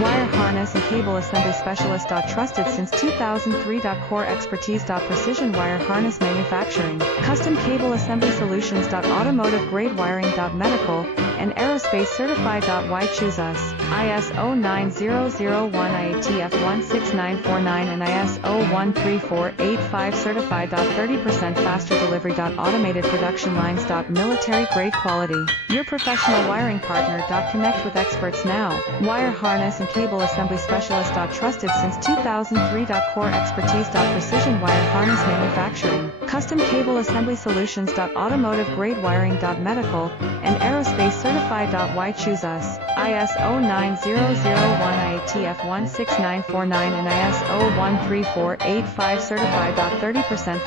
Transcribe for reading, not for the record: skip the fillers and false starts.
Wire harness and cable assembly specialist. Trusted since 2003. Core expertise. Precision wire harness manufacturing. Custom cable assembly solutions. Automotive grade wiring. Medical and aerospace certified. Why choose us? ISO 9001 IATF 16949 and ISO 13485 certified. 30% faster delivery. Automated production lines. Military grade quality. Your professional wiring partner. Connect with experts now. Wire harness and cable assembly specialist. Trusted since 2003. Core expertise. Precision wire harness manufacturing. Custom cable assembly solutions. Automotive grade wiring. Medical and aerospace certified. Why choose us? ISO 9001 IATF 16949 and ISO 13485 certified. 30%